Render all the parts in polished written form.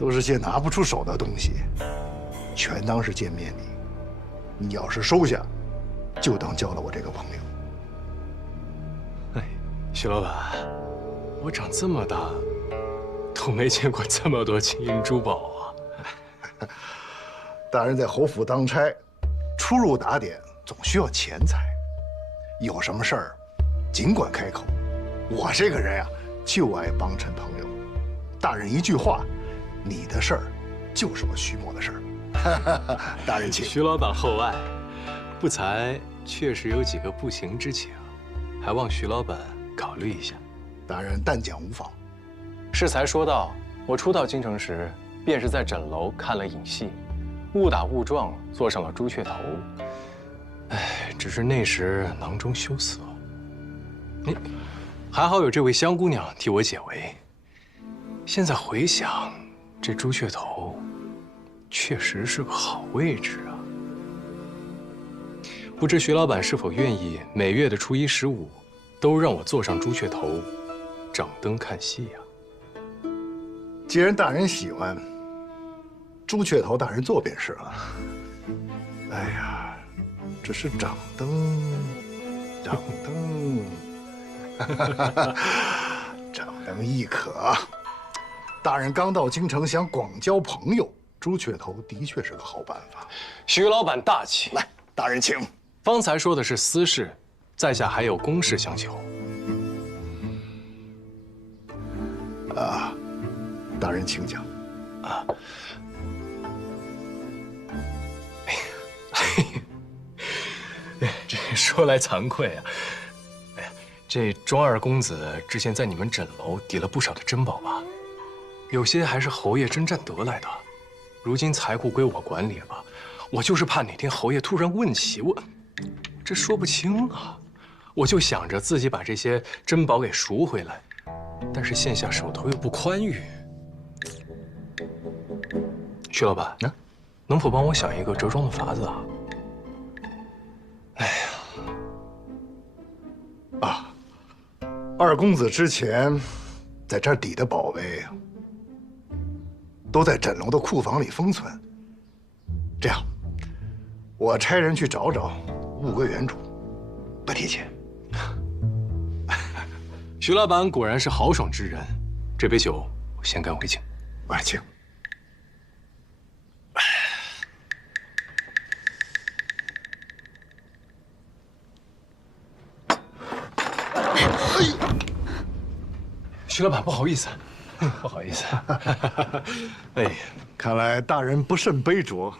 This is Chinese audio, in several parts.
都是些拿不出手的东西，全当是见面礼。你要是收下，就当交了我这个朋友。哎，徐老板，我长这么大都没见过这么多金银珠宝啊！大人在侯府当差，出入打点总需要钱财，有什么事儿尽管开口。我这个人呀，就爱帮衬朋友。大人一句话，你的事儿就是我徐某的事儿。大人请。徐老板厚爱，不才确实有几个不情之请，还望徐老板考虑一下。大人但讲无妨。适才说道，我初到京城时，便是在枕楼看了影戏，误打误撞坐上了朱雀头。哎，只是那时囊中羞涩。还好有这位香姑娘替我解围。现在回想，这朱雀头确实是个好位置啊。不知徐老板是否愿意每月的初一、15，都让我坐上朱雀头，掌灯看戏呀？既然大人喜欢，朱雀头大人坐便是了。哎呀，这是掌灯，掌灯。掌灯亦可。大人刚到京城，想广交朋友，朱雀头的确是个好办法。徐老板大气。来，大人请。方才说的是私事，在下还有公事相求。大人请讲。这说来惭愧啊。这庄二公子之前在你们枕楼抵了不少的珍宝吧？有些还是侯爷征战得来的。如今财库归我管理了，我就是怕哪天侯爷突然问起我，这说不清啊。我就想着自己把这些珍宝给赎回来，但是现下手头又不宽裕。徐老板，能否帮我想一个折中的法子啊？哎呀。二公子之前在这儿抵的宝贝，都在枕楼的库房里封存。这样，我差人去找找，物归原主，不提钱。徐老板果然是豪爽之人，这杯酒我先干为敬。请。徐老板，不好意思，不好意思。哎，看来大人不甚杯酌，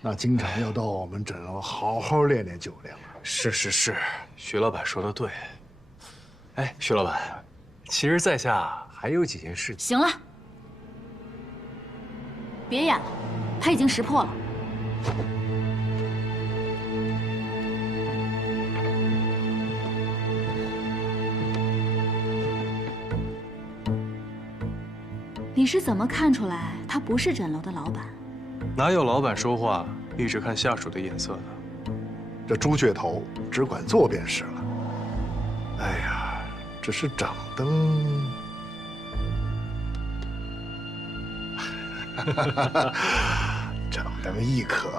那经常要到我们枕楼好好练练酒量啊。是，徐老板说的对。哎，徐老板，其实在下还有几件事情。行了，别演了，他已经识破了。你是怎么看出来他不是枕楼的老板？哪有老板说话一直看下属的眼色的？这朱雀头只管做便是了。哎呀，这是掌灯。掌灯亦可。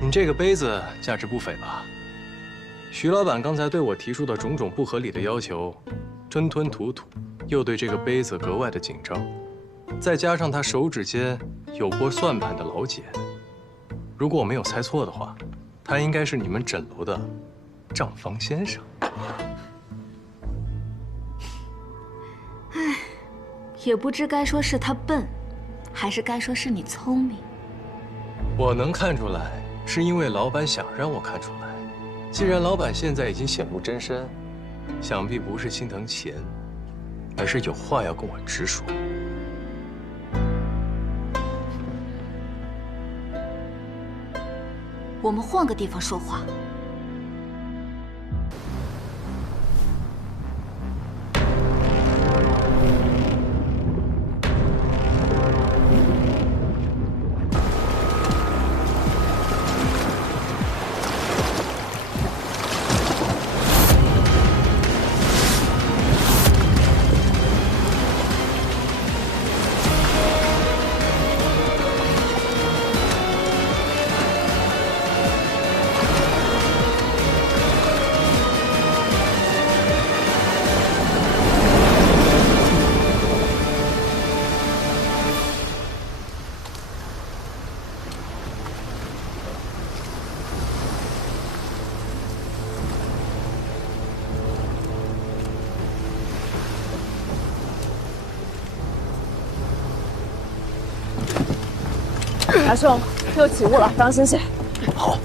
你这个杯子价值不菲吧？徐老板刚才对我提出的种种不合理的要求，吞吞吐吐，又对这个杯子格外的紧张，再加上他手指间有拨算盘的老茧，如果我没有猜错的话，他应该是你们枕楼的账房先生。唉，也不知该说是他笨，还是该说是你聪明。我能看出来，是因为老板想让我看出来。既然老板现在已经显露真身，想必不是心疼钱，而是有话要跟我直说。我们换个地方说话。大圣又起雾了，当心些。好。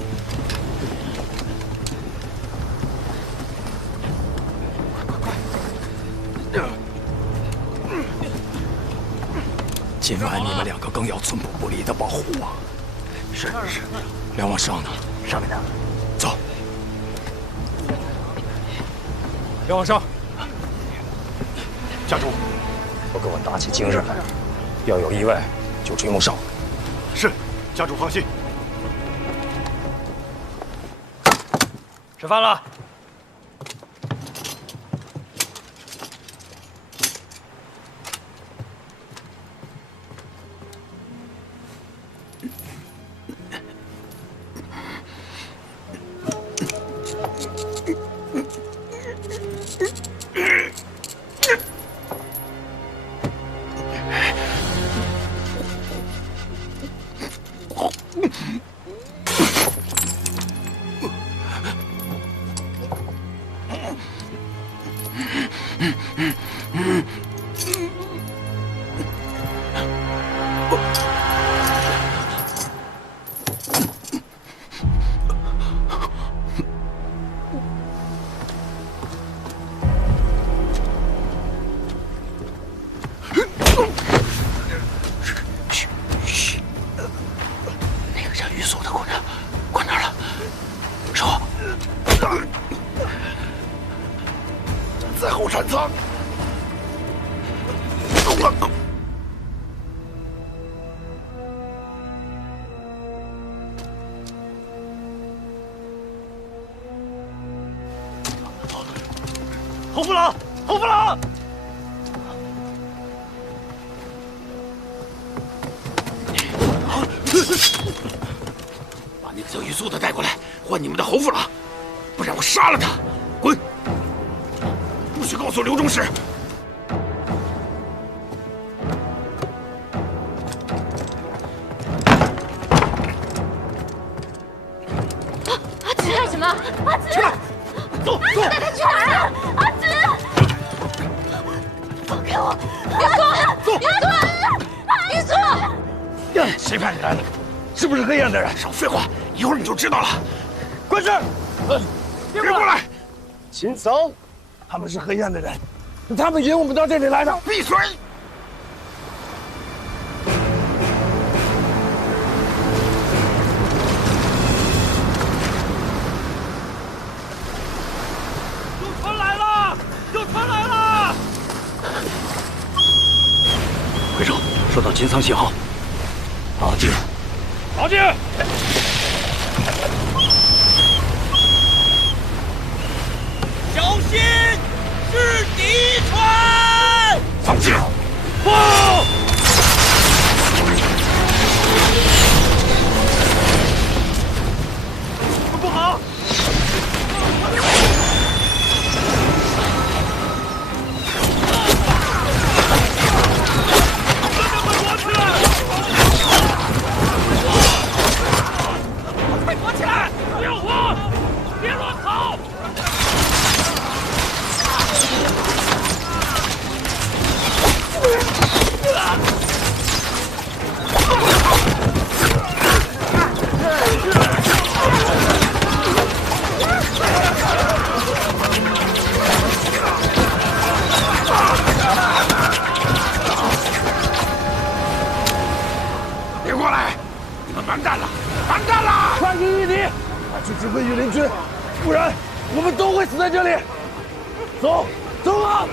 今晚你们两个更要寸步不离的保护我。是。梁往上呢？上面呢。走。梁往上。家主，都给我打起精神来，要有意外就追梦少。是，家主放心。吃饭了。在后山仓。侯父老，侯父老！把那泽玉素的带过来，换你们的侯父老，不然我杀了他！滚！不许告诉刘中士！阿紫干什么？阿紫，起来，走走！带他去哪儿啊？阿紫，放开我！别说，走！别说！谁派你来的？是不是黑暗的人？少废话，一会儿你就知道了。关事！别过来！秦桑，他们是黑暗的人，他们引我们到这里来的。闭嘴！有船来了！有船来了！回首，收到秦桑信号。阿进，阿进！小心，是敌船！放箭！不！不好！快躲起来！不要慌，别乱跑！别过来！你们完蛋了！完蛋了！快去御敌，快去指挥御林军，不然我们都会死在这里。走，走啊！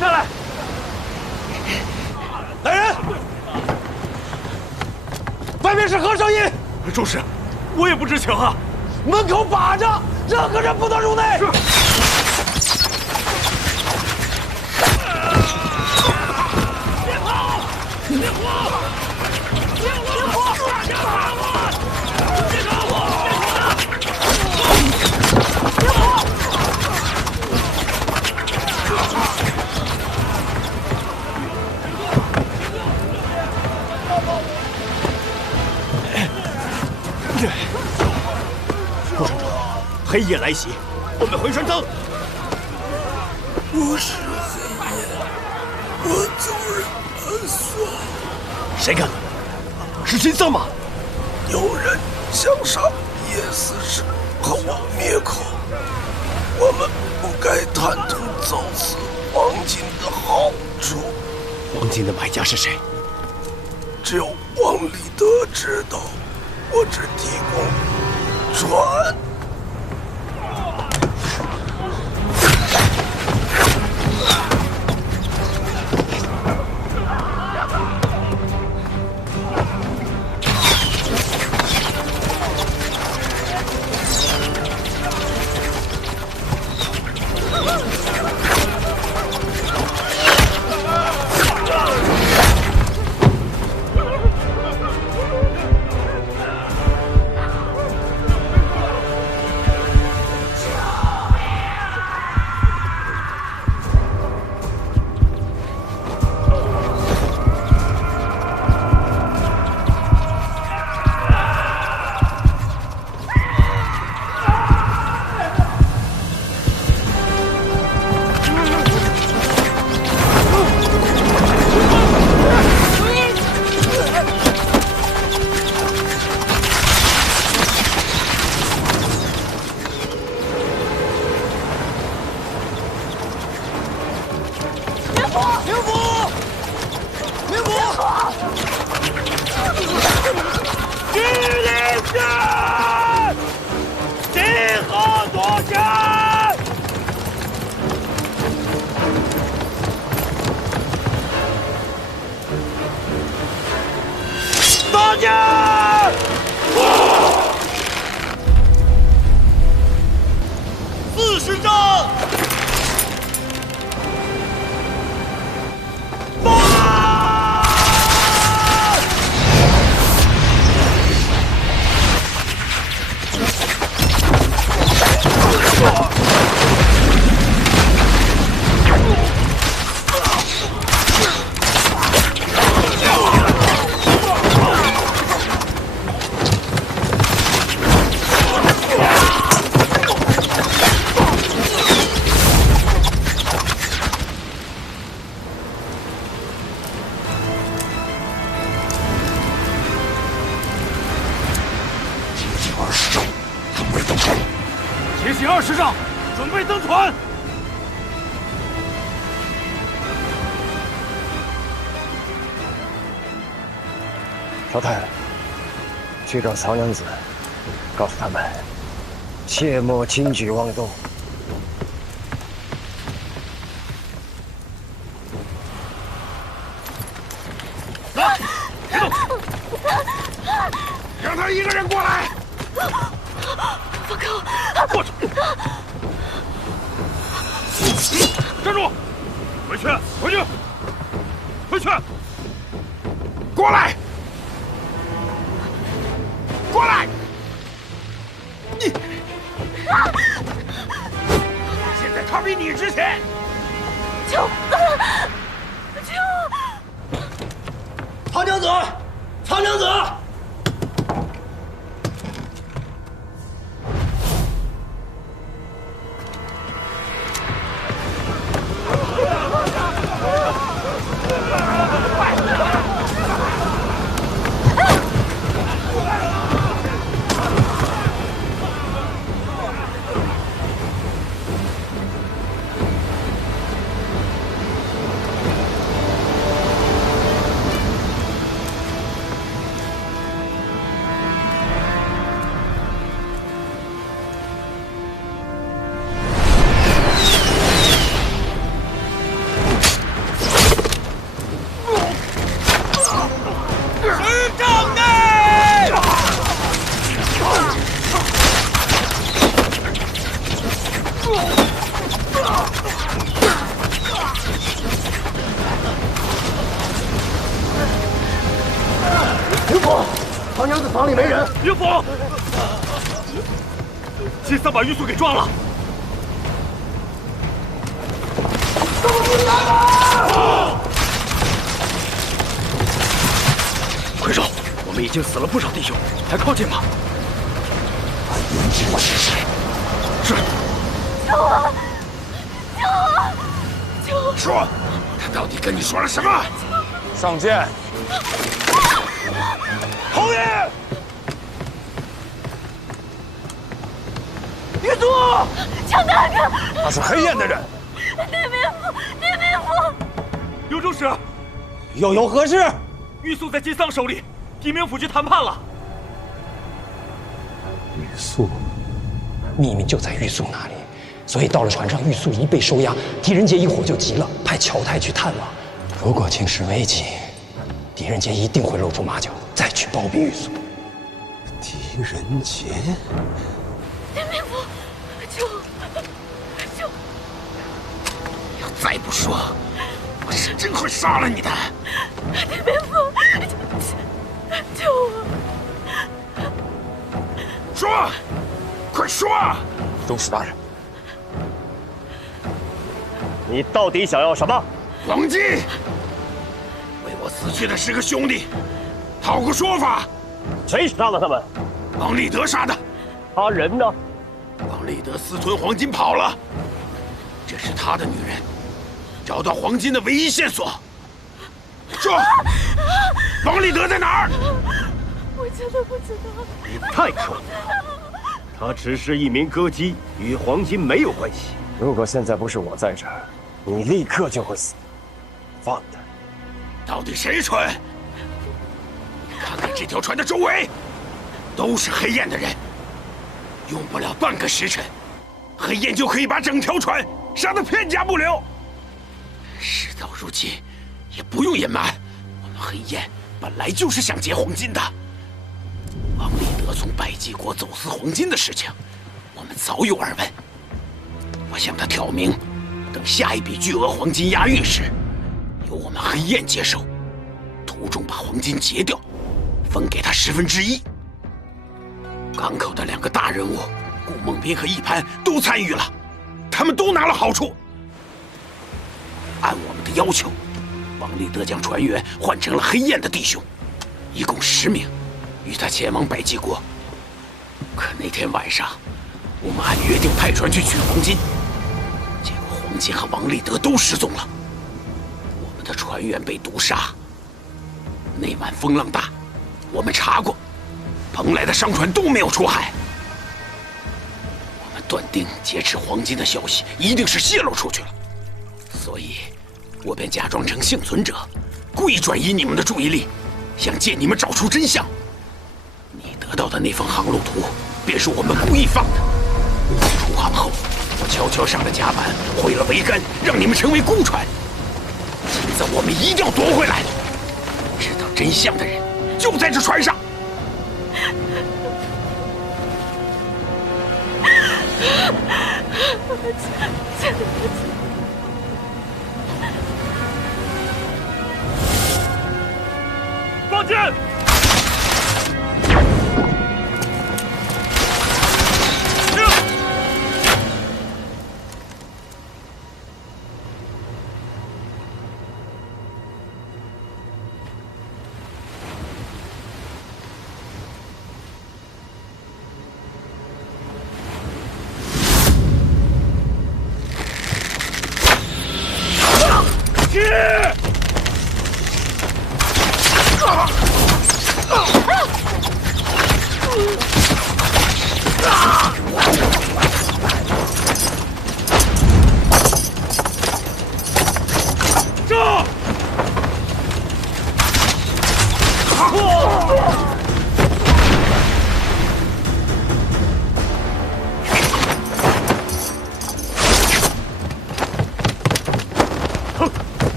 下来！来人！外面是何声音？中士，我也不知情啊。门口把着，任何人不得入内。别跑！别慌！别慌！别打我！别打我！别跑！顾城主，黑夜来袭，我们回山增。不是黑夜，我就是暗算。谁干的？是金桑吗？有人想杀叶思时和我灭口，我们不该贪图走私黄金的好处。黄金的买家是谁？只有王立德知道，我只提供船。铁血20丈，准备登船。老太，去找曹娘子，告诉他们，切莫轻举妄动。来，别动，让他一个人过来。放开我！过去！站住！回去！回去！回去！过来！过来！你！现在他比你值钱！救！救！曹娘子，曹娘子！曹娘子房里没人。岳父，金桑把玉素给抓了。快手，我们已经死了不少弟兄，还靠近吗？是。救我！救我！救我！说，他到底跟你说了什么？上剑！侯爷，玉素，强大哥，他是黑燕的人。狄明府，狄明府，有主使，又有何事？玉素在金桑手里，狄明府去谈判了。玉素，秘密就在玉素那里，所以到了船上，玉素一被收押，狄仁杰一伙就急了，派乔太去探望。如果情势危急，狄仁杰一定会露出马脚，再去包庇玉素。狄仁杰，狄明府，救！要再不说，我是真会杀了你的！狄明府，救我！说，快说！中使大人，你到底想要什么？王金，为我死去的10个兄弟，讨个说法。谁杀了他们？王立德杀的。他人呢？王立德私吞黄金跑了，这是他的女人。找到黄金的唯一线索。说，王立德在哪儿？我真的不知道。你太可恶了！他只是一名歌姬，与黄金没有关系。如果现在不是我在这儿，你立刻就会死。放他！到底谁蠢？看看这条船的周围，都是黑燕的人，用不了半个时辰，黑燕就可以把整条船杀得片甲不留。事到如今，也不用隐瞒，我们黑燕本来就是想劫黄金的。王立德从百济国走私黄金的事情，我们早有耳闻。我向他挑明，等下一笔巨额黄金押运时，由我们黑燕接手，途中把黄金劫掉，分给他1/10。港口的2个大人物顾梦斌和一潘都参与了，他们都拿了好处。按我们的要求，王立德将船员换成了黑燕的弟兄，一共10名，与他前往百济国。可那天晚上，我们按约定派船去取黄金，结果黄金和王立德都失踪了，我们的船员被毒杀。那晚风浪大，我们查过，蓬莱的商船都没有出海。我们断定劫持黄金的消息一定是泄露出去了，所以我便假装成幸存者，故意转移你们的注意力，想借你们找出真相。你得到的那份航路图，便是我们故意放的。出航后，我悄悄上了甲板，毁了桅杆，让你们成为孤船。金子我们一定要夺回来。知道真相的人就在这船上。放箭！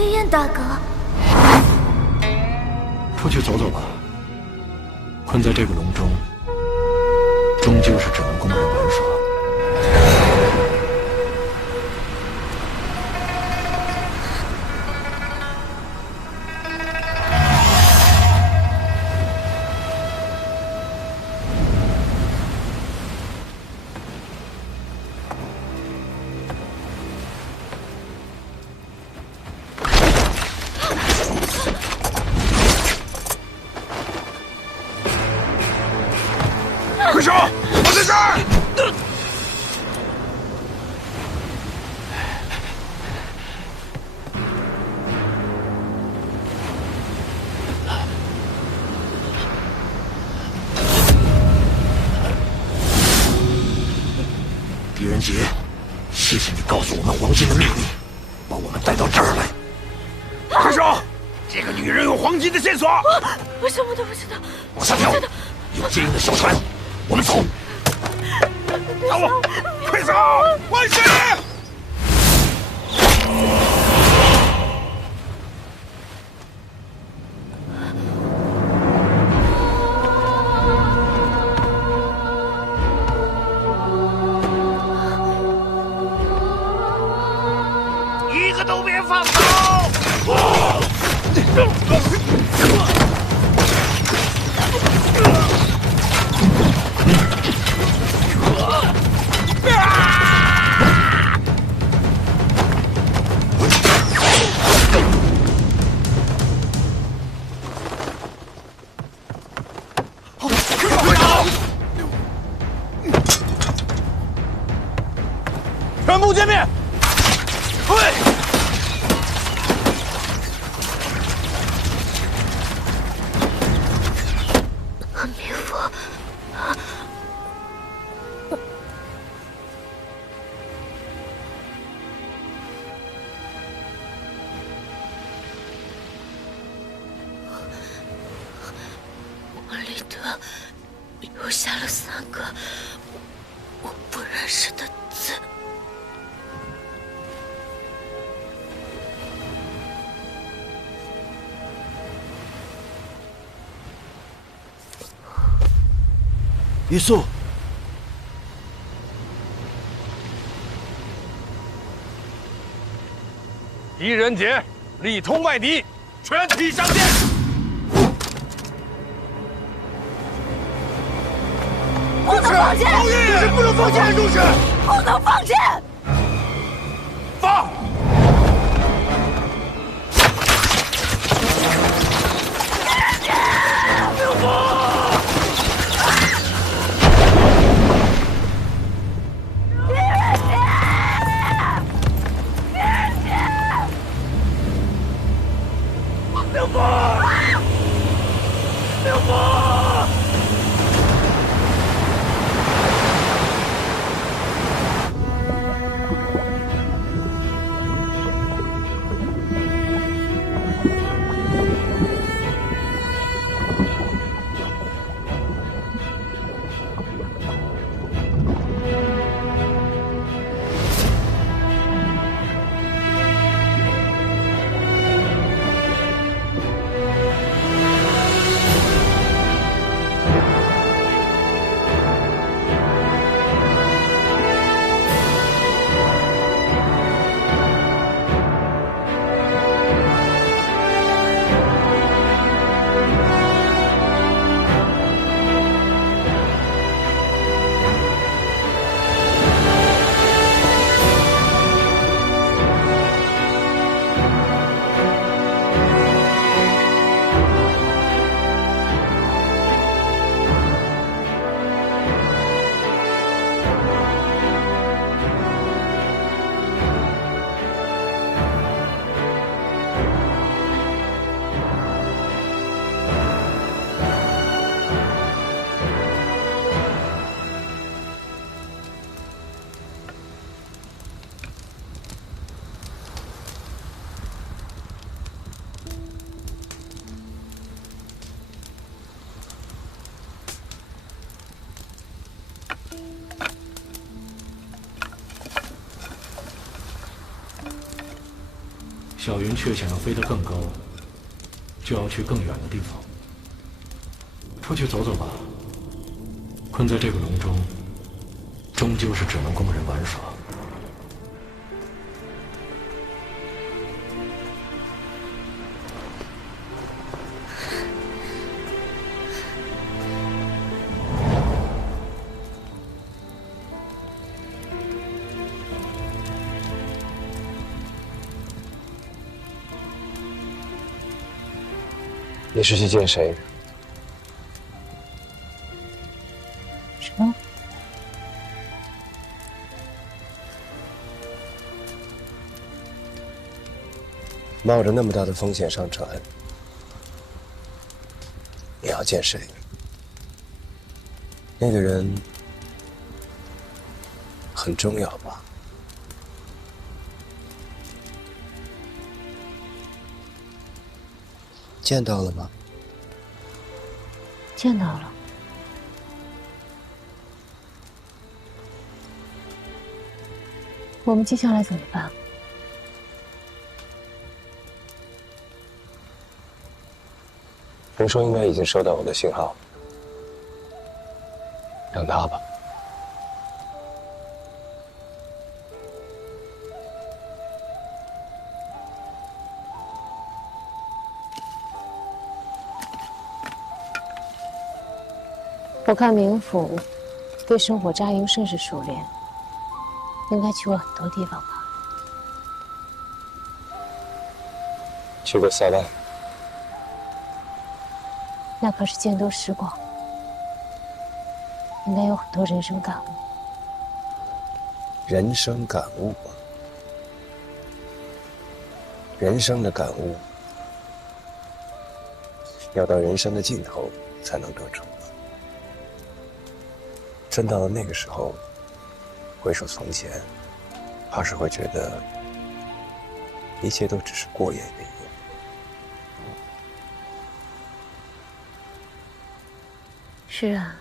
黑燕大哥，出去走走吧。困在这个笼中，终究是只能供人玩耍。快手，我在这儿！狄仁杰，谢谢你告诉我们黄金的秘密，把我们带到这儿来。快手，这个女人有黄金的线索。我什么都不知道。往下跳，有接应的小船，我们走。走，快走！万岁！一个都别放走！全部歼灭！退！阿弥佛。王立德留下了3个我不认识的字。玉素，狄仁杰力冲外敌，全体上阵！不能放箭！这是不能放箭的重视！不能放箭！放！刘伯，刘伯，小云雀想要飞得更高，就要去更远的地方。出去走走吧。困在这个笼中，终究是只能供人玩耍。你是去见谁？什么？冒着那么大的风险上船，你要见谁？那个人很重要吧？见到了吗？见到了。我们接下来怎么办？人说应该已经收到我的信号，等他吧。我看冥府对生火扎营甚是熟练，应该去过很多地方吧？去过塞外。那可是见多识广，应该有很多人生感悟。人生感悟吧，人生的感悟，要到人生的尽头才能得出。真到了那个时候，回首从前，怕是会觉得一切都只是过眼云烟。是啊，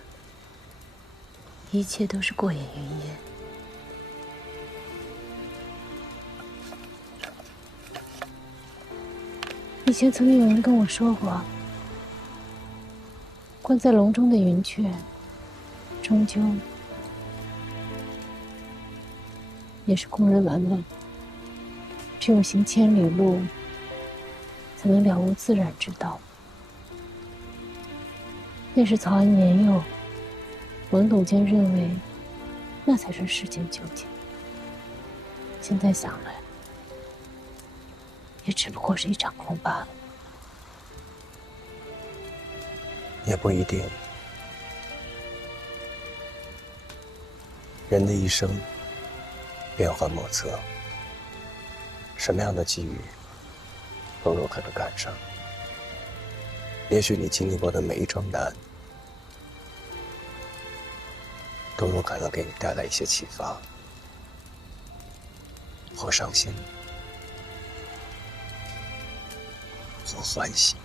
一切都是过眼云烟。以前曾经有人跟我说过，关在笼中的云雀，终究也是供人玩乐。只有行千里路，才能了悟自然之道。那时曹安年幼，懵懂间认为，那才是世间究竟。现在想来，也只不过是一场空罢了。也不一定。人的一生变幻莫测，什么样的机遇都有可能赶上。也许你经历过的每一桩难，都有可能给你带来一些启发，或伤心，或欢喜。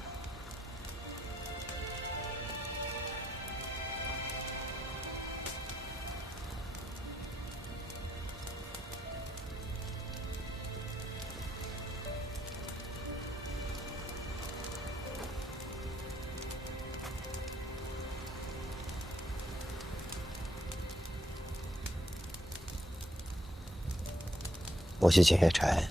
我去捡叶柴。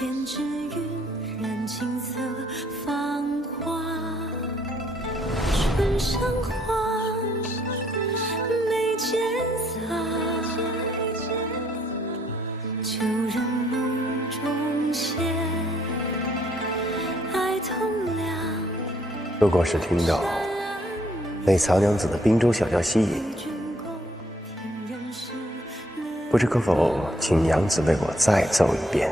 胭脂晕染青色芳华，春上花，眉间洒，旧人梦中现，爱同凉。如果是听到被曹娘子的滨州小调吸引，不知可否请娘子为我再奏一遍？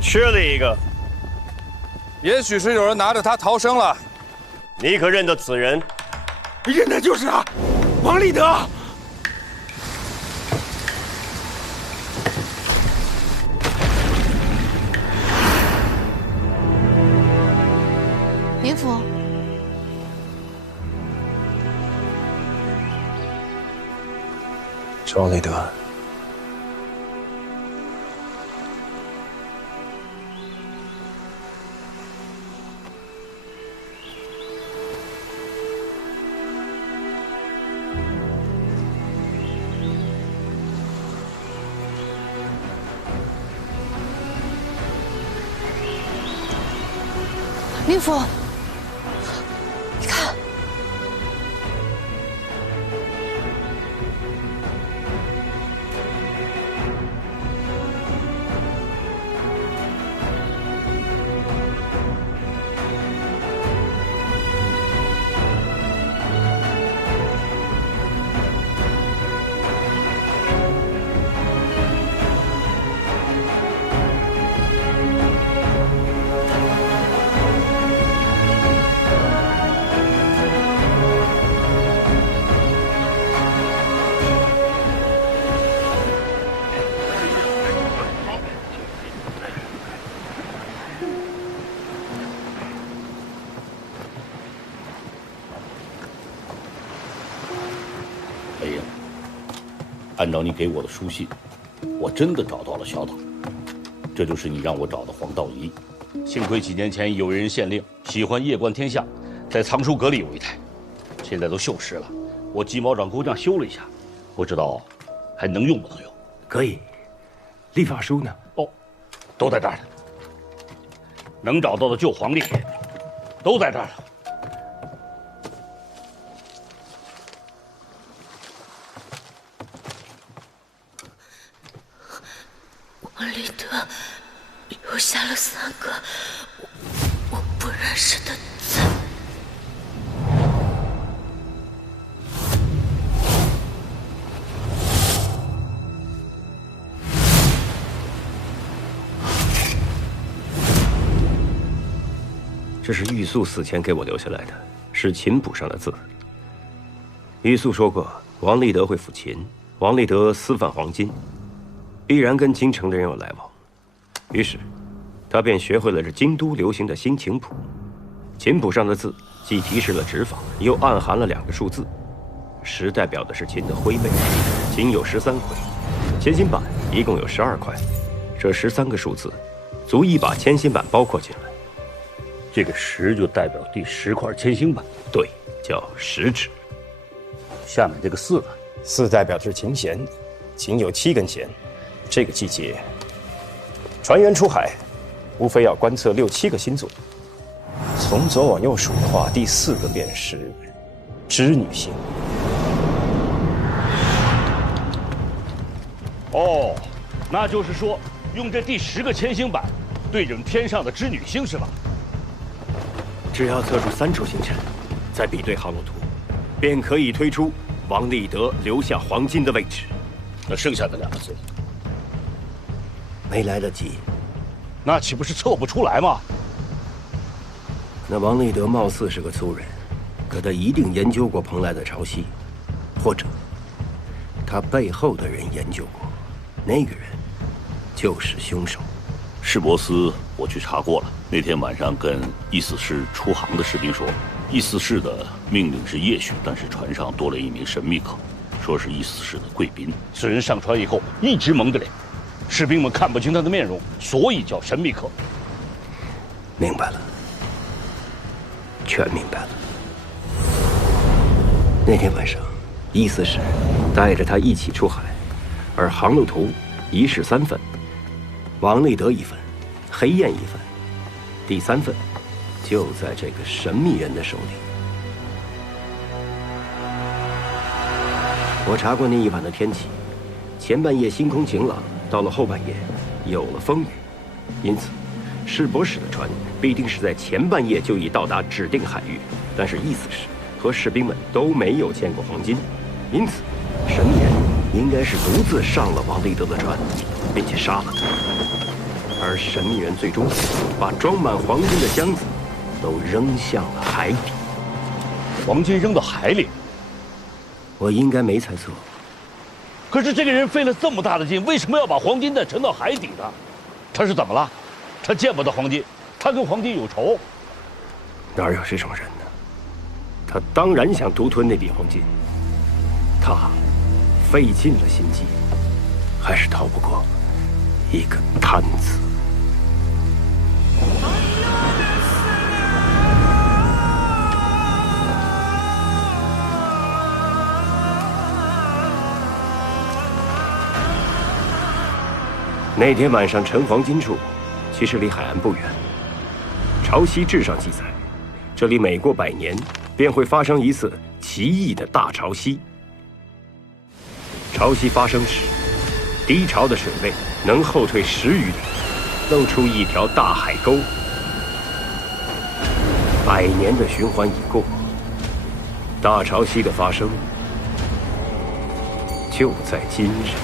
缺了一个，也许是有人拿着它逃生了。你可认得此人？认得，就是他，王立德。林甫，是王立德。林甫，你看，雷人，按照你给我的书信，我真的找到了小岛，这就是你让我找的黄道仪。幸亏几年前有人县令喜欢夜观天象，在藏书阁里有一台，现在都锈蚀了，我鸡毛长工匠修了一下，不知道还能用不能用？可以。历法书呢？哦，都在这儿呢。能找到的旧黄历都在这儿了。王立德留下了3个我不认识的字。这是玉素死前给我留下来的，是琴谱上的字。玉素说过，王立德会抚琴，王立德私贩黄金，必然跟京城的人有来往。于是，他便学会了这京都流行的新琴谱。琴谱上的字既提示了指法，又暗含了2个数字。10代表的是琴的徽位，琴有13回，千心板一共有12块，这13个数字，足以把千心板包括进来。这个10就代表第10块千星板，对，叫10指。下面这个4呢？4代表是琴弦，琴有7根弦。这个季节，船员出海，无非要观测6、7个星座。从左往右数的话，第4个便是织女星。哦，那就是说，用这第10个千星板对准天上的织女星是吧？只要测出3处星辰，再比对航路图，便可以推出王立德留下黄金的位置。那剩下的2个字，没来得及。那岂不是测不出来吗？那王立德貌似是个粗人，可他一定研究过蓬莱的潮汐，或者他背后的人研究过，那个人就是凶手。市博司我去查过了，那天晚上跟意思是出航的士兵说，意思是的命令是夜巡，但是船上多了一名神秘客，说是意思是的贵宾。此人上船以后一直蒙着脸，士兵们看不清他的面容，所以叫神秘客。明白了，全明白了。那天晚上，意思是带着他一起出海，而航路图一式3份，王立德1份，黑雁1份，第3份就在这个神秘人的手里。我查过那一晚的天气，前半夜星空晴朗，到了后半夜有了风雨，因此市博使的船必定是在前半夜就已到达指定海域，但是意思是和士兵们都没有见过黄金，因此神秘人应该是独自上了王立德的船，并且杀了他。而神秘人最终把装满黄金的箱子都扔向了海底。黄金扔到海里？我应该没猜错。可是这个人费了这么大的劲，为什么要把黄金再沉到海底呢？他是怎么了？他见不得黄金，他跟黄金有仇？哪有这种人呢？他当然想独吞那笔黄金。他费尽了心机，还是逃不过一个贪字。那天晚上沉黄金处，其实离海岸不远。《潮汐志》上记载，这里每过100年，便会发生一次奇异的大潮汐。潮汐发生时，低潮的水位能后退10余里，露出一条大海沟。100年的循环已过，大潮汐的发生就在今日。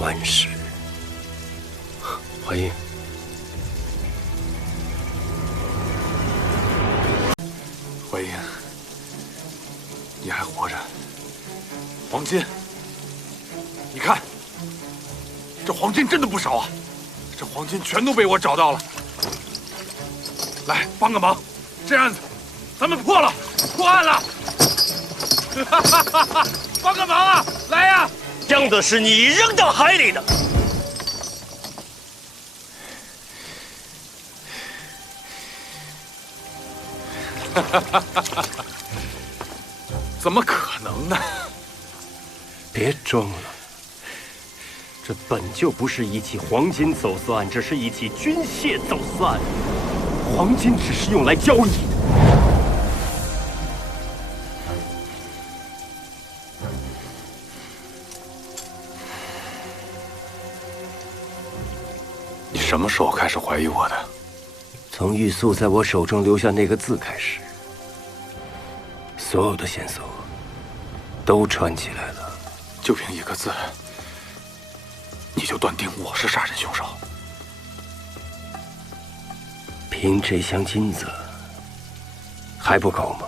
官使，怀英，怀英，你还活着。黄金，你看，这黄金真的不少啊！这黄金全都被我找到了。来，帮个忙，这案子咱们破了，破案了！哈哈哈哈！帮个忙啊！来呀！箱子是你扔到海里的。怎么可能呢？别装了，这本就不是一起黄金走私案，这是一起军械走私案。黄金只是用来交易的。你什么时候开始怀疑我的？从玉素在我手中留下那个字开始，所有的线索都串起来了。就凭一个字，你就断定我是杀人凶手？凭这箱金子还不够吗？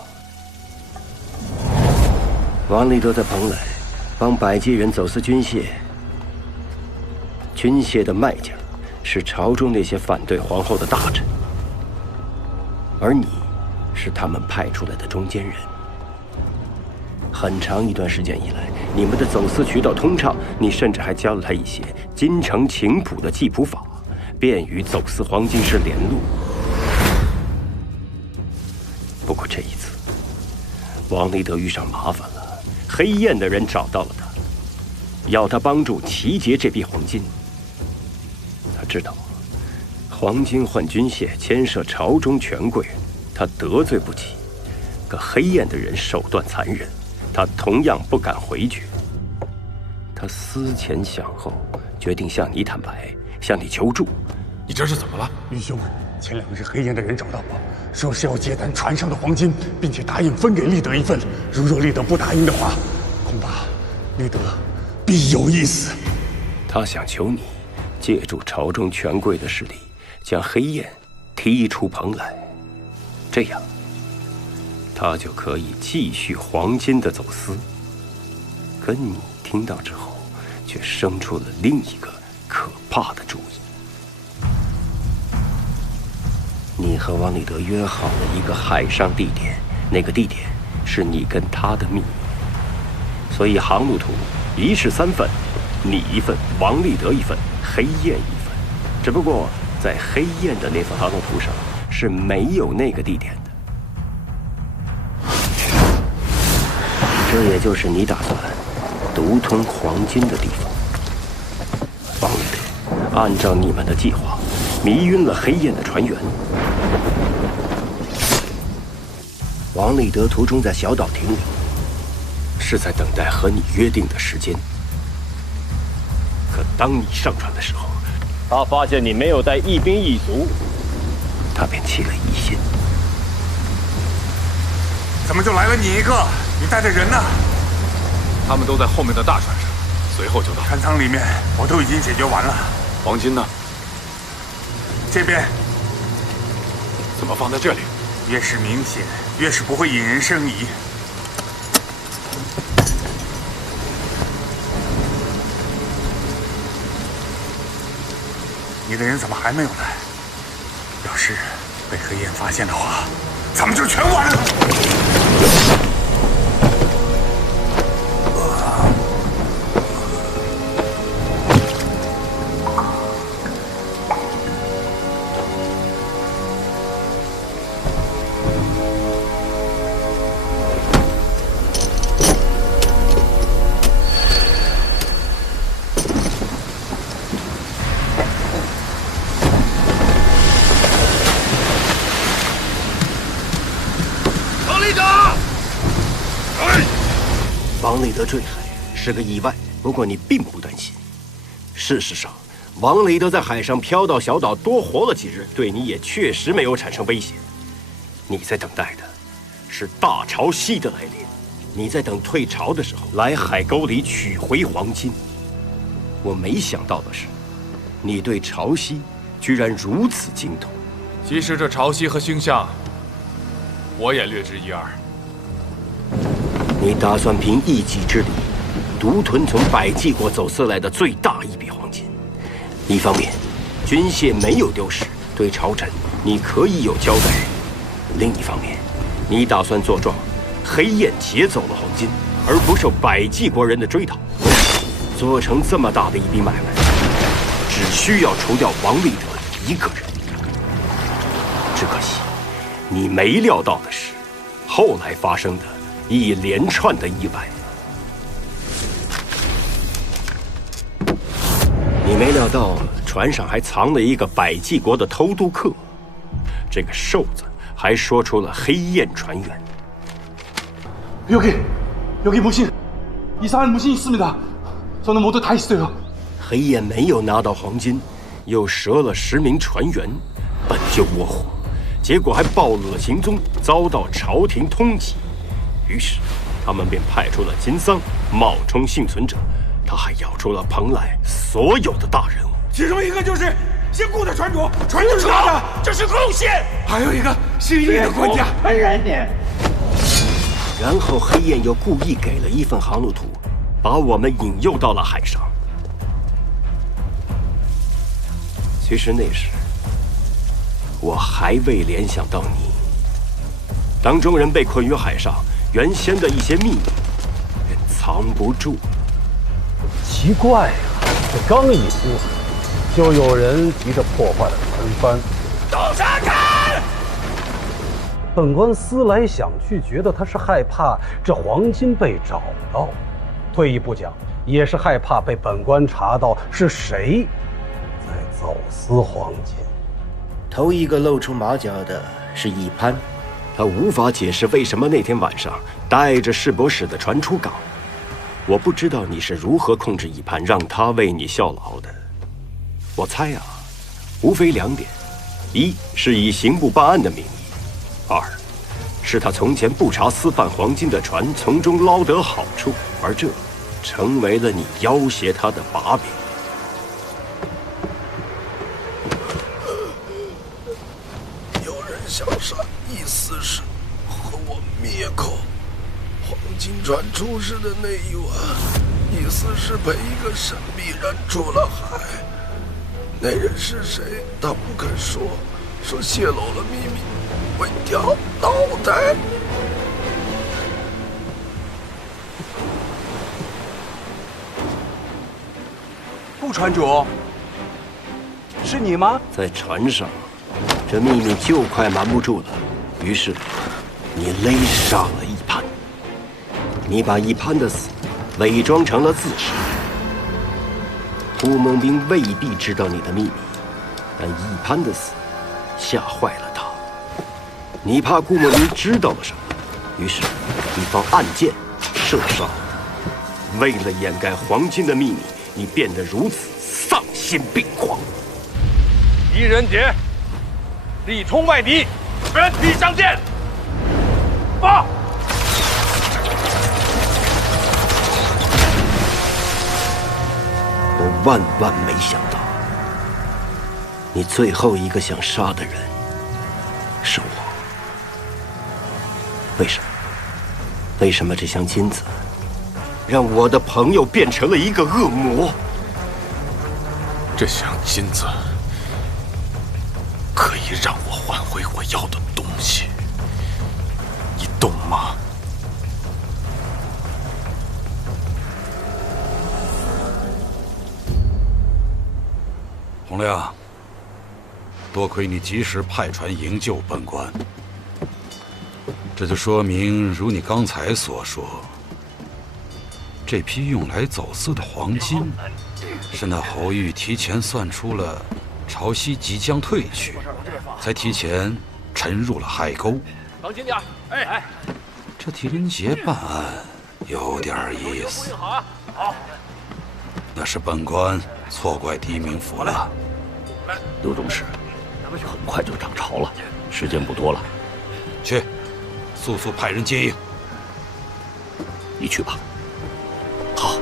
王立德在蓬莱帮百济人走私军械，军械的卖家是朝中那些反对皇后的大臣，而你是他们派出来的中间人。很长一段时间以来，你们的走私渠道通畅，你甚至还教了他一些金城情谱的记谱法，便于走私黄金时联络。不过这一次，王立德遇上麻烦了，黑燕的人找到了他，要他帮助齐劫这批黄金。他知道黄金换军械牵涉朝中权贵，他得罪不起。可黑燕的人手段残忍，他同样不敢回绝。他思前想后，决定向你坦白，向你求助。你这是怎么了，玉兄？前2日黑燕的人找到我，说是要接单船上的黄金，并且答应分给立德一份。若立德不答应的话，恐怕立德必有一死。他想求你借助朝中权贵的势力，将黑燕踢出蓬莱，这样他就可以继续黄金的走私。可你听到之后，却生出了另一个可怕的主意。你和王立德约好了一个海上地点，那个地点是你跟他的秘密。所以航路图一式3份，你1份，王立德1份，黑燕1份。只不过在黑燕的那份航路图上是没有那个地点的。这也就是你打算独吞黄金的地方。王立德按照你们的计划，迷晕了黑燕的船员。王立德途中在小岛停留，是在等待和你约定的时间。可当你上船的时候，他发现你没有带一兵一卒，他便起了疑心。怎么就来了你一个？你带的人呢？他们都在后面的大船上，随后就到。船舱里面我都已经解决完了。黄金呢？这边。怎么放在这里？越是明显，越是不会引人生疑。你的人怎么还没有来？要是被黑燕发现的话，咱们就全完了。王立德坠海是个意外，不过你并不担心。事实上，王立德在海上漂到小岛多活了几日，对你也确实没有产生威胁。你在等待的是大潮汐的来临，你在等退潮的时候来海沟里取回黄金。我没想到的是，你对潮汐居然如此精通。其实这潮汐和星象，我也略知一二。你打算凭一己之力，独吞从百济国走私来的最大一笔黄金。一方面，军械没有丢失，对朝臣你可以有交代；另一方面，你打算做状，黑燕劫走了黄金，而不受百济国人的追讨。做成这么大的一笔买卖，只需要除掉王立德一个人。只可惜，你没料到的是，后来发生的一连串的意外。没料到船上还藏了一个百济国的偷渡客，这个瘦子还说出了黑焰船员。 여기 모신 이상한 모신이 있습니다. 저는 모두 다 있어요. 黑焰没有拿到黄金，又折了10名船员，本就窝火，结果还暴露了行踪，遭到朝廷通缉。于是，他们便派出了金桑冒充幸存者，他还咬出了蓬莱所有的大人物，其中一个就是仙姑的船主，船就是他的，这是贡献。还有一个是你的管家，恩人呢？ 然后黑焰又故意给了一份航路图，把我们引诱到了海上。其实那时，我还未联想到你。当众人被困于海上，原先的一些秘密便藏不住。奇怪呀，这刚一出海，就有人急着破坏了船帆。动沙看！ 本官思来想去，觉得他是害怕这黄金被找到，退一步讲，也是害怕被本官查到是谁在走私黄金。头一个露出马脚的是一潘，他无法解释为什么那天晚上带着世博使的船出港。我不知道你是如何控制一潘，让他为你效劳的。我猜啊，无非2点：一是以刑部办案的名义。 2是他从前不查私贩黄金的船，从中捞得好处，而这成为了你要挟他的把柄。有人想杀，意思是和我灭口。黄金船出事的那一晚，意思是陪一个神秘人出了海。那人是谁？他不肯说，说泄露了秘密。 会掉脑袋！顾船主，是你吗？在船上，这秘密就快瞒不住了。于是，你勒杀了一潘。你把一潘的死伪装成了自杀。顾梦兵未必知道你的秘密，但一潘的死吓坏了他。 你怕顾梦兵知道了什么，于是你放暗箭射杀。为了掩盖黄金的秘密，你变得如此丧心病狂。狄仁杰，力冲外敌，人体相见。发！我万万没想到，你最后一个想杀的人是我。 为什么？为什么这箱金子让我的朋友变成了一个恶魔？这箱金子可以让我换回我要的东西，你懂吗？洪亮，多亏你及时派船营救本官。 这就说明，如你刚才所说，这批用来走私的黄金，是那侯玉提前算出了潮汐即将退去，才提前沉入了海沟。当心点！哎，这狄仁杰办案有点意思。好，那是本官错怪狄明府了。刘中士，很快就涨潮了，时间不多了。去。 速速派人接应。你去吧。好。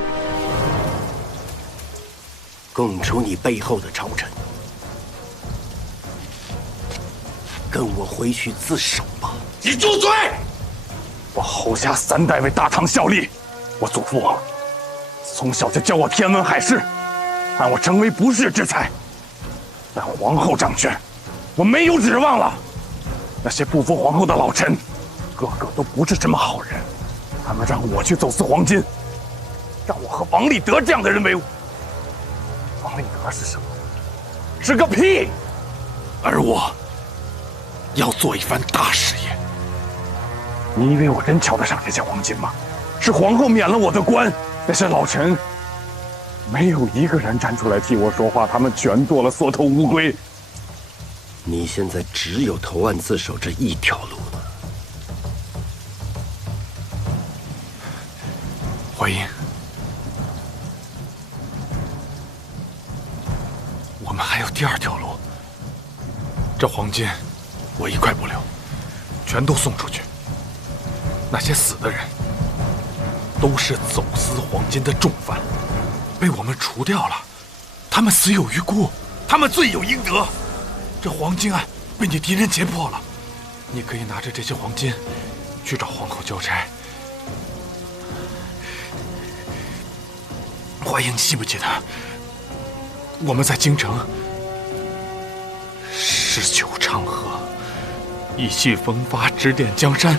供出你背后的朝臣，跟我回去自首吧。你住嘴！我侯家3代为大唐效力，我祖父从小就教我天文海事，让我成为不世之才。但皇后掌权，我没有指望了。那些不服皇后的老臣。 个个都不是什么好人，他们让我去走私黄金，让我和王立德这样的人为伍。王立德是什么？是个屁！而我要做一番大事业。你以为我真瞧得上这些黄金吗？是皇后免了我的官，那些老臣没有一个人站出来替我说话，他们全剁了缩头乌龟。你现在只有投案自首这一条路了。怀英，我们还有第二条路。这黄金，我一块不留，全都送出去。那些死的人，都是走私黄金的重犯，被我们除掉了。他们死有余辜，他们罪有应得。这黄金案被你敌人揭破了，你可以拿着这些黄金去找皇后交差。怀英，你记不记得我们在京城诗酒唱和，意气风发，指点江山，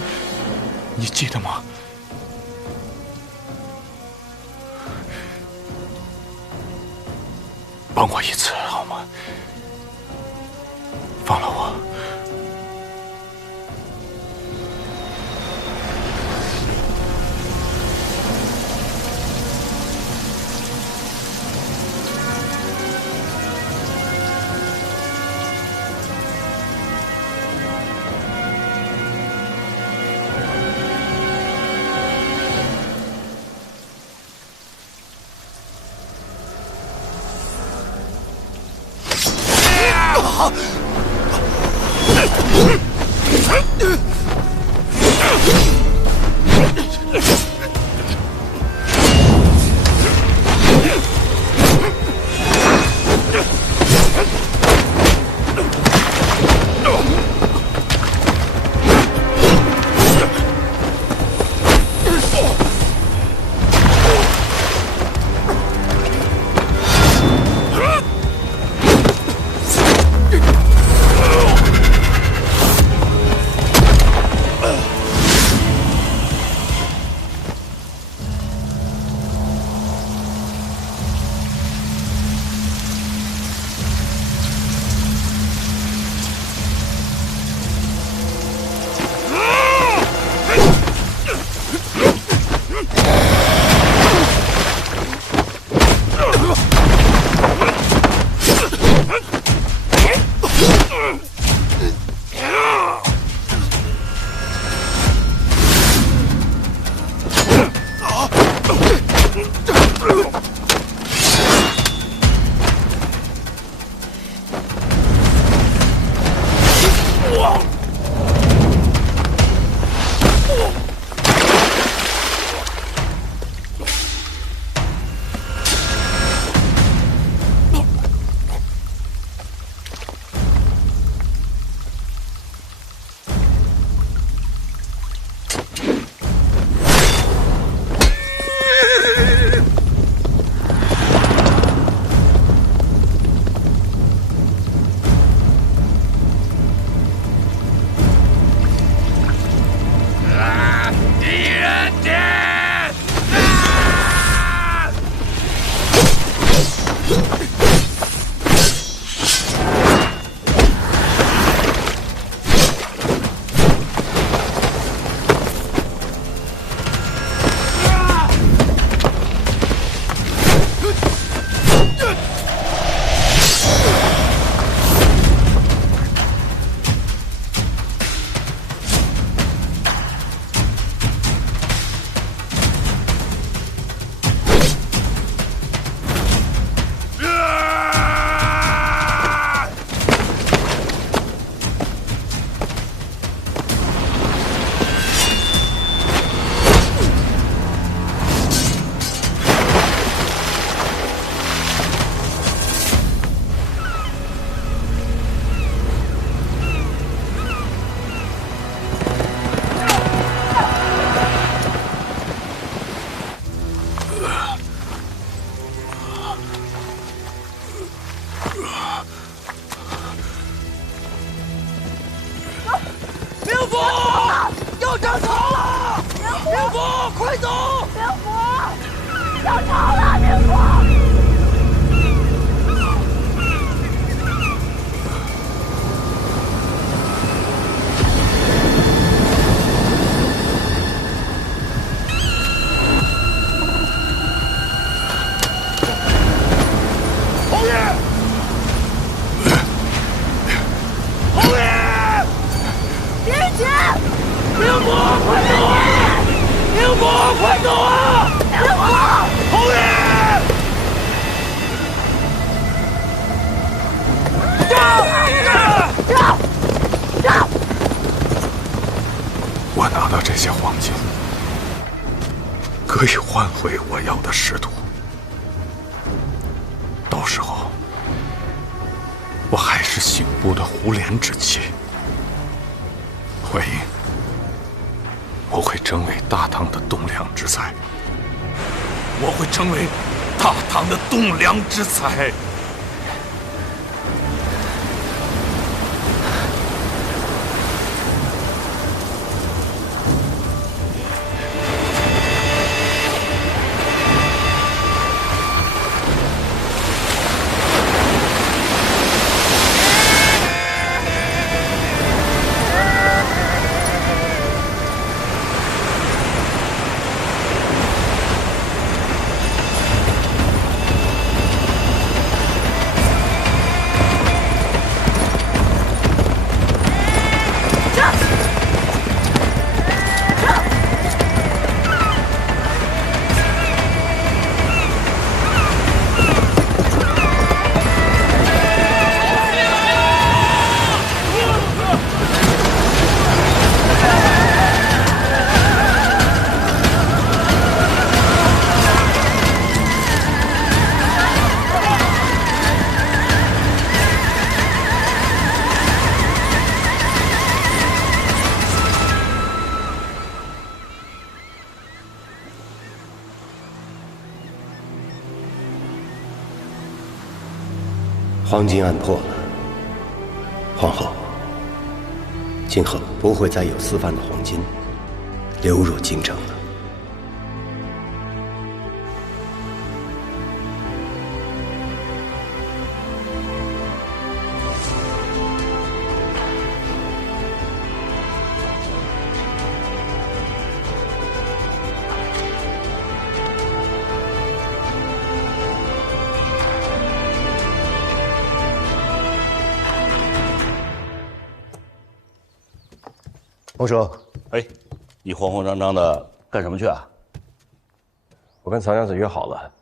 你记得吗？帮我一次好吗？放了我。些黄金，可以换回我要的仕途。到时候，我还是刑部的胡连之妻。怀英，我会成为大唐的栋梁之才。我会成为大唐的栋梁之才。黄金案破了，皇后，今后不会再有私贩的黄金流入京城了。洪叔，哎，你慌慌张张的干什么去啊？我跟曹娘子约好了，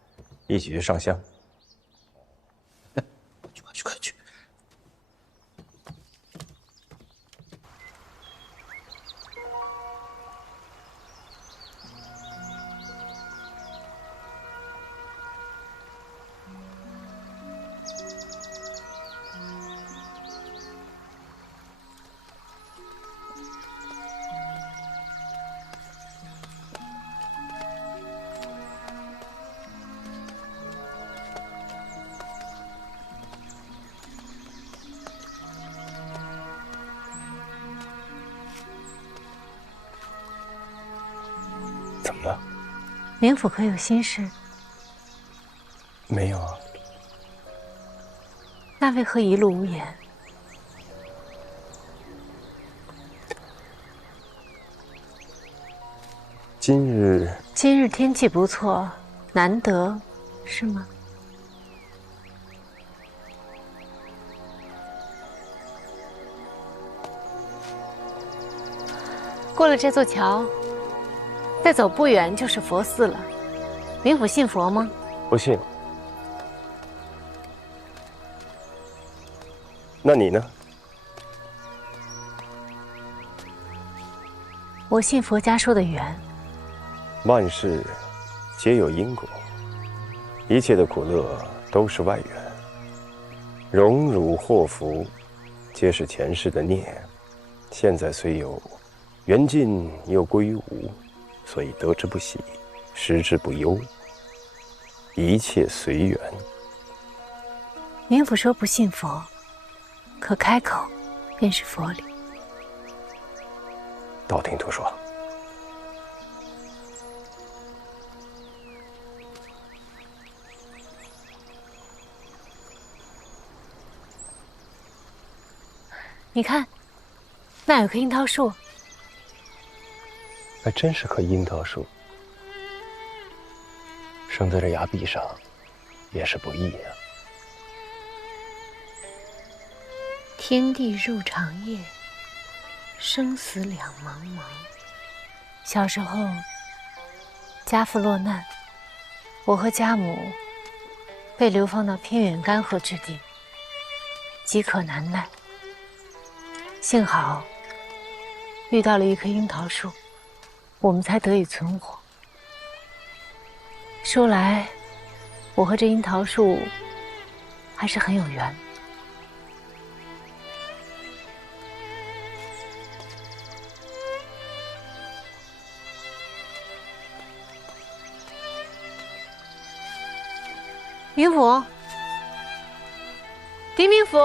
一起去上香。快去！怎么了？冥府可有心事？没有啊。那为何一路无言？今日天气不错，难得，是吗？过了这座桥，再走不远就是佛寺了。冥府信佛吗？不信。那你呢？我信佛家说的缘。万事皆有因果，一切的苦乐都是外缘。荣辱祸福，皆是前世的孽。现在虽有，缘尽又归无，所以得之不喜，失之不忧。一切随缘。冥府说不信佛，可开口便是佛理。道听途说。你看，那有棵樱桃树。还真是棵樱桃树，生在这崖壁上，也是不易啊。天地入长夜，生死两茫茫。小时候，家父落难，我和家母被流放到偏远干涸之地，饥渴难耐。幸好遇到了一棵樱桃树，我们才得以存活。说来，我和这樱桃树还是很有缘。明府，狄明府。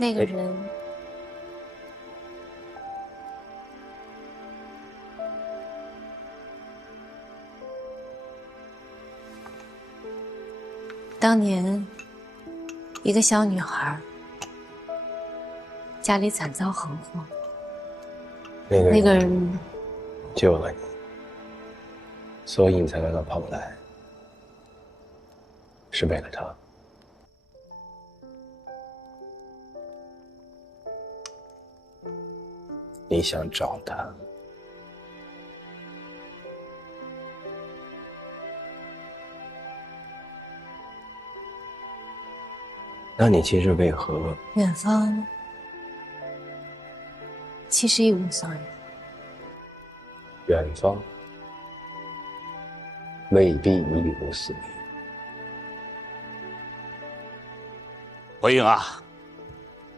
那个人，当年一个小女孩，家里惨遭横祸，那个人救了你，所以你才来到跑来，是为了他。你想找他，那你今日为何？远方其实一无所有。远方未必一无所有。回应啊，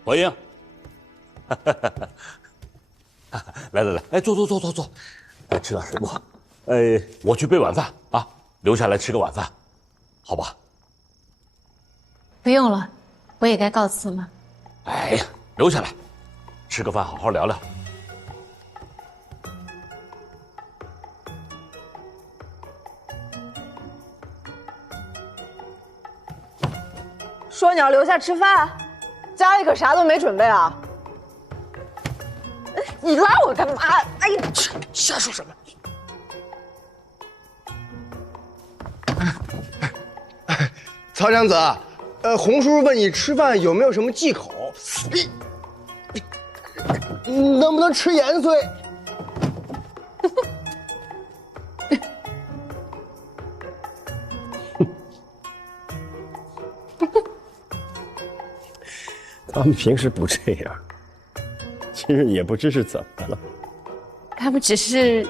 回应！来来来，哎，坐，哎，吃点水果。我去备晚饭啊，留下来吃个晚饭，好吧？不用了，我也该告辞了。哎呀，留下来，吃个饭，好好聊聊。说你要留下吃饭，家里可啥都没准备啊！你拉我干嘛？哎呀，瞎说什么？曹娘子，洪叔叔问你吃饭有没有什么忌口？能不能吃盐碎？他们平时不这样，今日也不知是怎么了。他们只是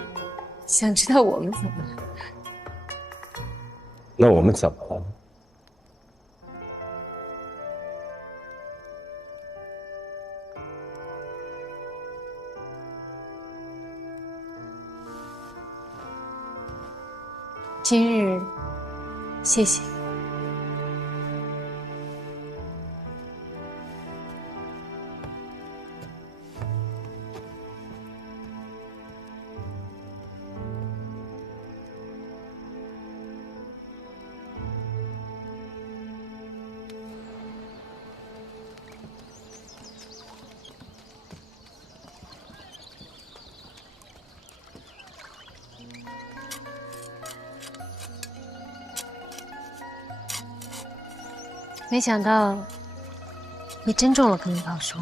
想知道我们怎么了。那我们怎么了？今日，谢谢。没想到你真中了跟老叔。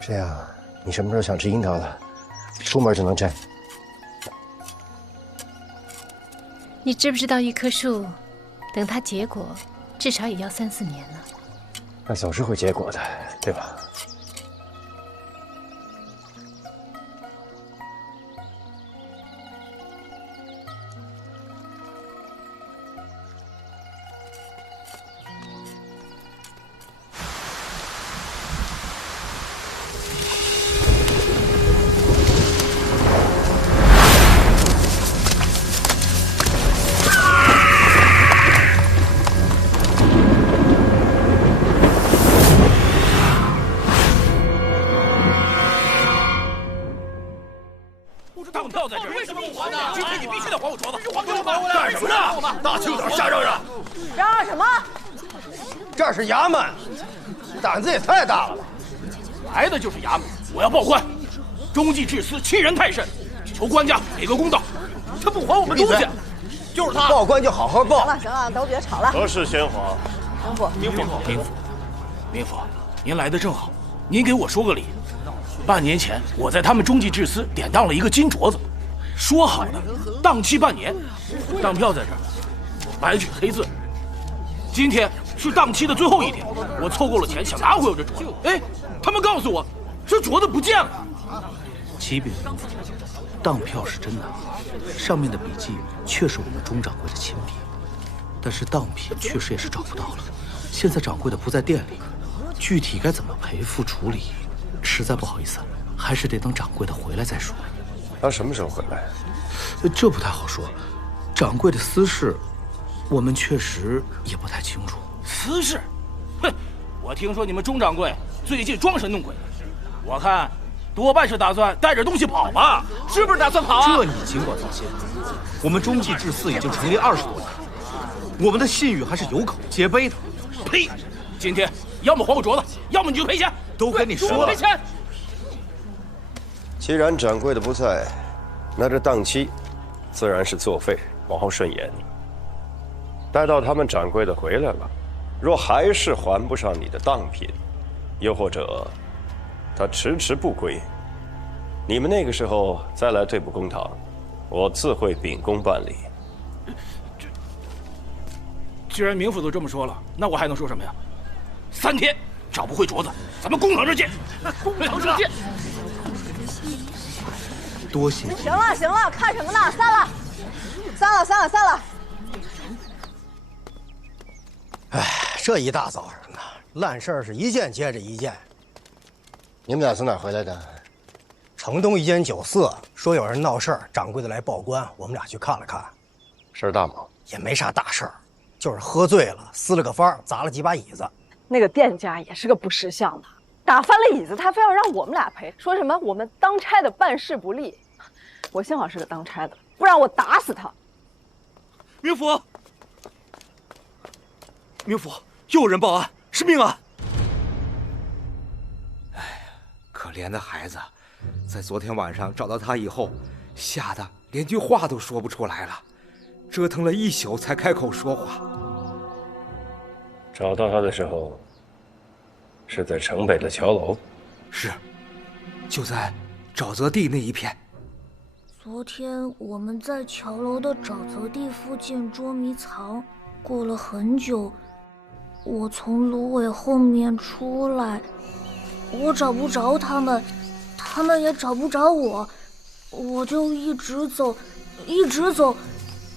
是呀，你什么时候想吃樱桃了？出门就能摘。你知不知道一棵树，等它结果，至少也要3、4年呢？那总是会结果的，对吧？当票在这儿，为什么不还呢？今天你必须得还我镯子！干什么呢？大清早瞎嚷嚷！嚷嚷什么？这是衙门，胆子也太大了吧！来的就是衙门，我要报官。中计治私欺人太甚，求官家给个公道。他不还我们东西，就是他。报官就好好报。行了行了，都别吵了。何事先皇？明府，您来的正好，您给我说个理。半年前，我在他们中计治私典当了一个金镯子，说好的当期半年，当票在这儿，白纸黑字。今天是当期的最后一天，我凑够了钱想拿回我这镯子，哎，他们告诉我这镯子不见了。启禀明府，当票是真的，上面的笔记确是我们钟掌柜的亲笔，但是当品确实也是找不到了。现在掌柜的不在店里，具体该怎么赔付处理？实在不好意思，还是得等掌柜的回来再说。他什么时候回来？这不太好说，掌柜的私事，我们确实也不太清楚。私事？哼！我听说你们钟掌柜最近装神弄鬼，我看多半是打算带着东西跑吧？是不是打算跑啊？这你尽管放心，我们中计治私已经成立20多年，我们的信誉还是有口皆碑的。呸！今天要么还我镯子，要么你就赔钱。都跟你说了，赔钱。既然掌柜的不在，那这当期自然是作废，往后顺延。待到他们掌柜的回来了，若还是还不上你的当品，又或者他迟迟不归，你们那个时候再来对簿公堂，我自会秉公办理。既然明府都这么说了，那我还能说什么呀？3天找不回镯子，咱们公堂上见。公堂上见。多谢。行了行了，看什么呢？散了。哎，这一大早上的烂事儿是一件接着一件。你们俩从哪儿回来的？城东一间酒肆说有人闹事儿，掌柜的来报官，我们俩去看了看。事儿大吗？也没啥大事儿，就是喝醉了，撕了个翻，砸了几把椅子。那个店家也是个不识相的，打翻了椅子，他非要让我们俩赔，说什么我们当差的办事不力。我幸好是个当差的，不然我打死他。明府，又有人报案，是命案。哎呀，可怜的孩子，在昨天晚上找到他以后，吓得连句话都说不出来了，折腾了一宿才开口说话。找到他的时候，是在城北的桥楼。是，就在沼泽地那一片。昨天我们在桥楼的沼泽地附近捉迷藏，过了很久，我从芦苇后面出来，我找不着他们，他们也找不着我，我就一直走，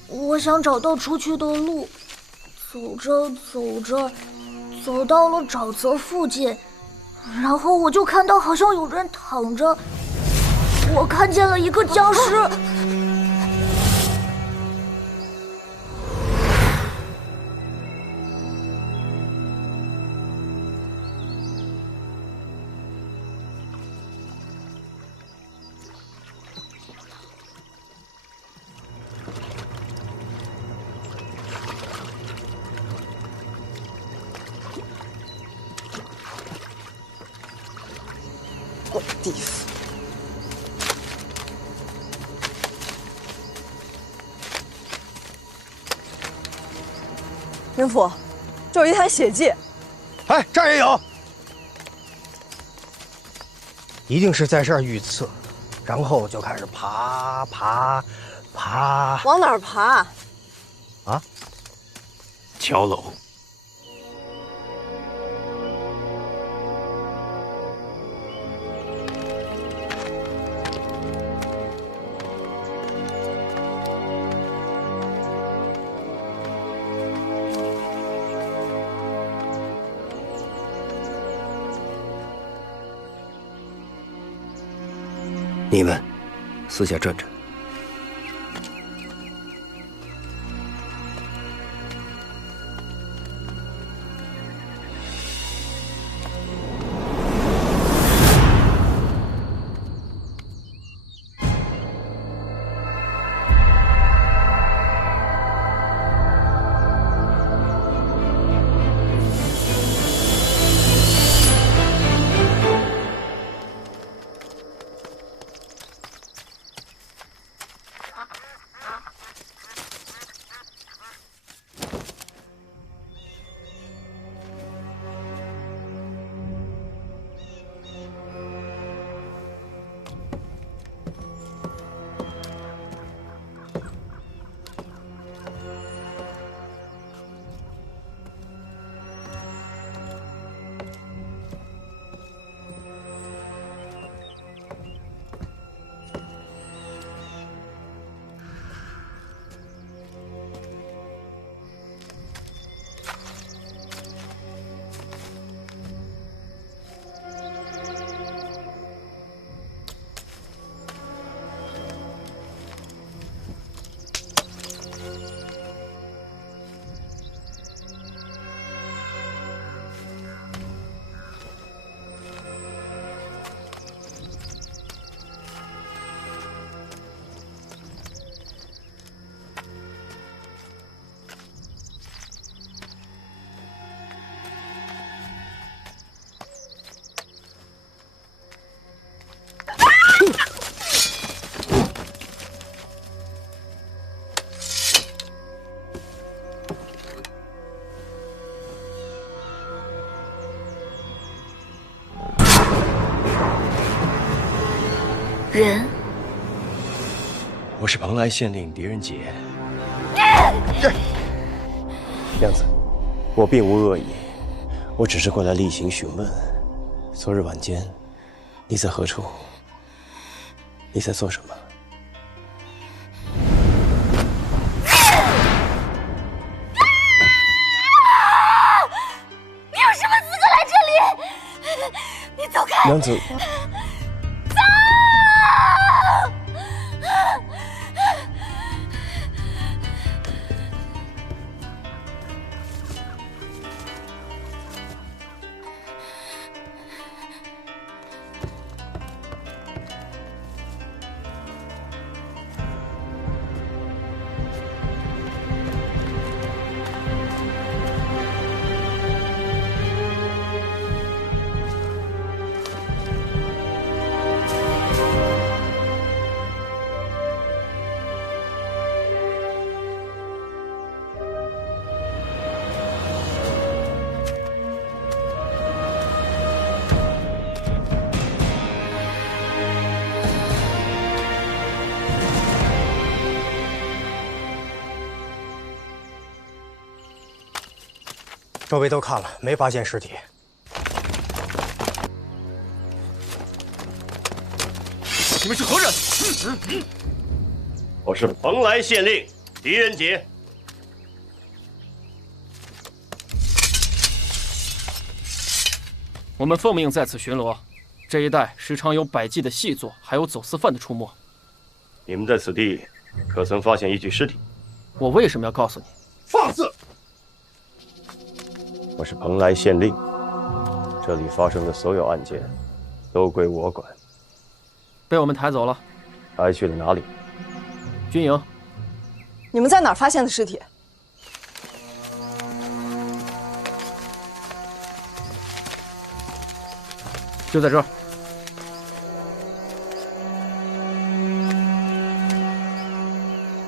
我想找到出去的路。走着，走到了沼泽附近，然后我就看到好像有人躺着，我看见了一个僵尸。地府。明府，这有一滩血迹。哎，这儿也有，一定是在这儿遇刺，然后就开始爬。往哪儿爬？啊？桥楼。你们私下转转。人，我是蓬莱县令狄仁杰。娘子，我并无恶意，我只是过来例行询问。昨日晚间，你在何处？你在做什么？你有什么资格来这里？你走开！娘子。 周围都看了，没发现尸体。你们是何人？我是蓬莱县令狄仁杰。我们奉命在此巡逻，这一带时常有百计的细作，还有走私犯的出没。你们在此地可曾发现一具尸体？我为什么要告诉你？放肆！ 我是蓬莱县令，这里发生的所有案件都归我管。被我们抬走了，抬去了哪里？军营。你们在哪儿发现的尸体？就在这儿。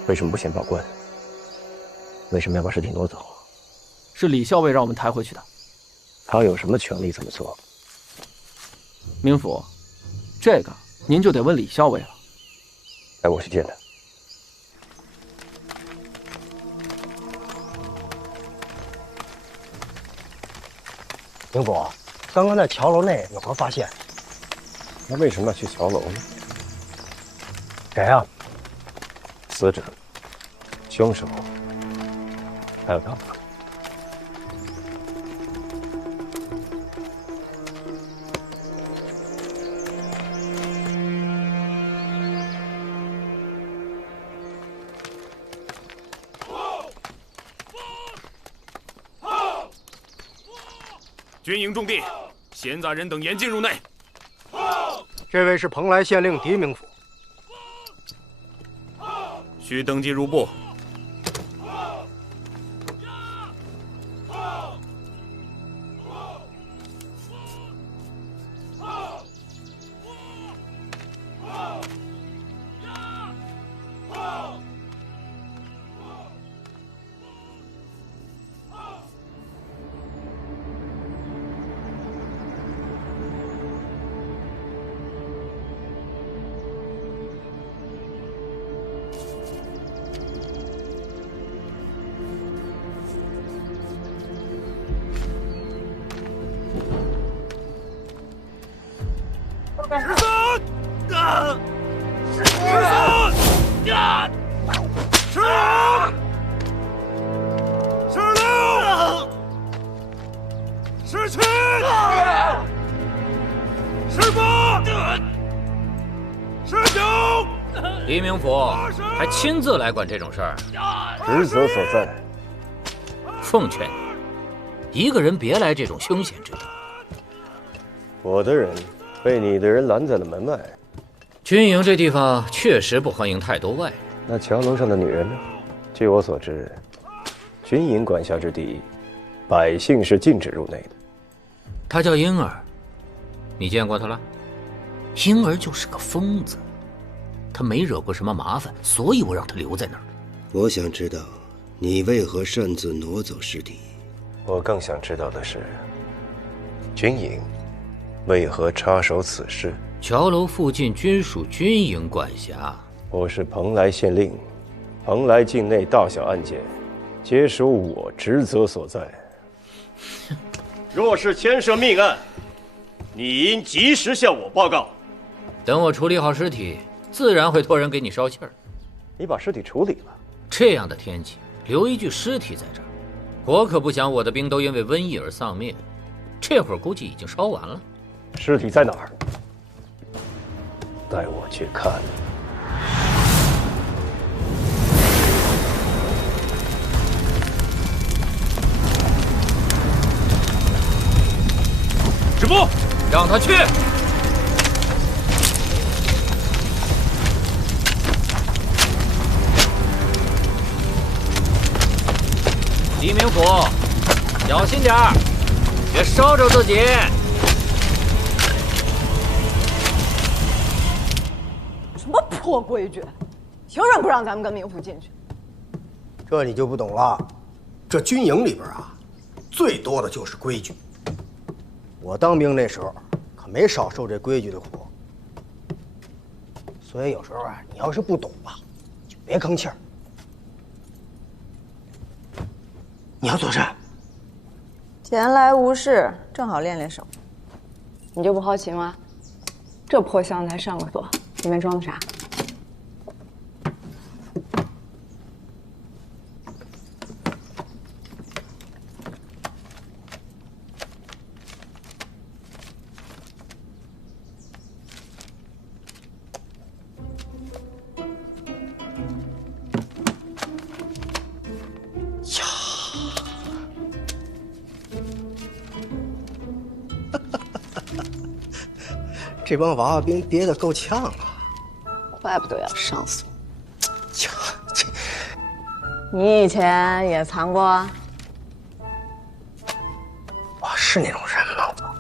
为什么不先报官？为什么要把尸体挪走？是李校尉让我们抬回去的。他有什么权利这么做？明府，这个您就得问李校尉了。带我去见他。明府，刚刚在桥楼内有何发现？那为什么要去桥楼呢？谁啊？死者、凶手，还有他们。军营重地，闲杂人等严禁入内。这位是蓬莱县令狄明府。需登记入部。黎明府还亲自来管这种事儿，职责所在。奉劝你，一个人别来这种凶险之地。我的人被你的人拦在了门外。军营这地方确实不欢迎太多外人。那桥楼上的女人呢？据我所知，军营管辖之地，百姓是禁止入内的。她叫婴儿，你见过她了？婴儿就是个疯子。他没惹过什么麻烦，所以我让他留在那儿。我想知道，你为何擅自挪走尸体？我更想知道的是，军营为何插手此事？桥楼附近均属军营管辖。我是蓬莱县令，蓬莱境内大小案件，皆属我职责所在。若是牵涉命案，你应及时向我报告。等我处理好尸体，自然会托人给你捎信儿。你把尸体处理了？这样的天气，留一具尸体在这儿，我可不想我的兵都因为瘟疫而丧命。这会儿估计已经烧完了。尸体在哪儿？带我去看。止步！让他去。黎明府，小心点儿，别烧着自己。什么破规矩？凭什么不让咱们跟明府进去？这你就不懂了。这军营里边啊，最多的就是规矩。我当兵那时候可没少受这规矩的苦。所以有时候啊，你要是不懂吧，就别吭气儿。你要做甚？闲来无事，正好练练手。你就不好奇吗？这破箱子还上了锁，里面装的啥？这帮娃娃兵憋得够呛啊！怪不得要上锁。你以前也藏过？我是那种人吗？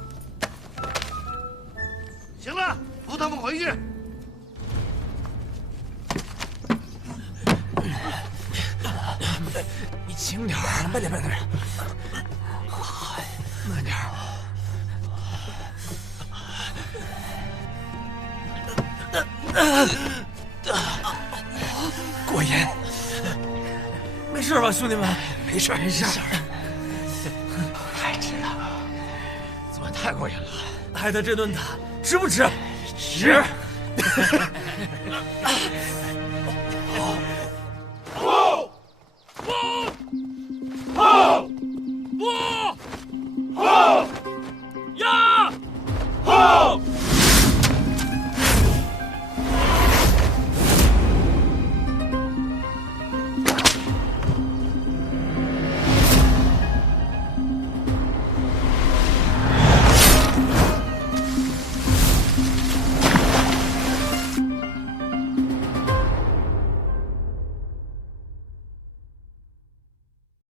行了，扶他们回去。轻点儿，慢点，慢点，慢点。过瘾，没事吧，兄弟们？没事，没事。太值了，昨晚太过瘾了。挨的这顿打值不值？值。